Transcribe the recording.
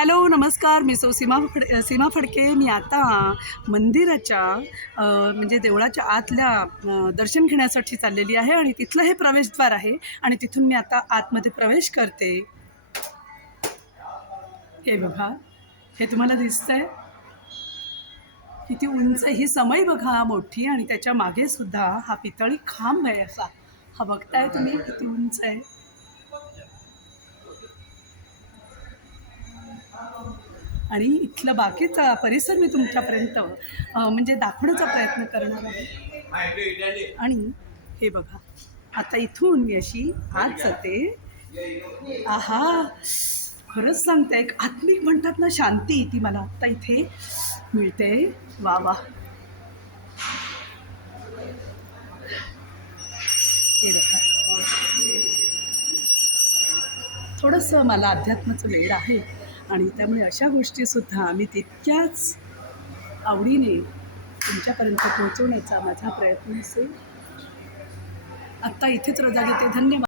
Hello नमस्कार. मी so सीमा फड सीमा फडके. मी आता मंदिराच्या म्हणजे देवळाच्या आतल्या दर्शन घेण्यासाठी चाललेली आहे आणि तिथलं हे प्रवेशद्वार आहे आणि तिथून मी आता आतमध्ये प्रवेश करते. हे बघा. हे तुम्हाला दिसतंय. किती उंच ही समय बघा मोठी. आणि त्याच्यामागे सुद्धा हा पितळी खांब आहे असा. हा बघताय तुम्ही किती उंच आहे? आणि इथलं बाकीचा परिसर मी तुमच्यापर्यंत म्हणजे दाखवण्याचा प्रयत्न करणार आहे. आणि हे बघा आता इथून मी अशी आत जाते. आहा खरंच सांगते एक आत्मिक म्हणतात ना शांती ती मला आत्ता इथे मिळते. वा वा. हे बघा. थोडंसं मला अध्यात्माचं वेळ आहे. आणि त्यामुळे अशा गोष्टीसुद्धा आम्ही तितक्याच आवडीने तुमच्यापर्यंत पोहोचवण्याचा माझा प्रयत्न असेल. आत्ता इथेच रजा घेते. धन्यवाद.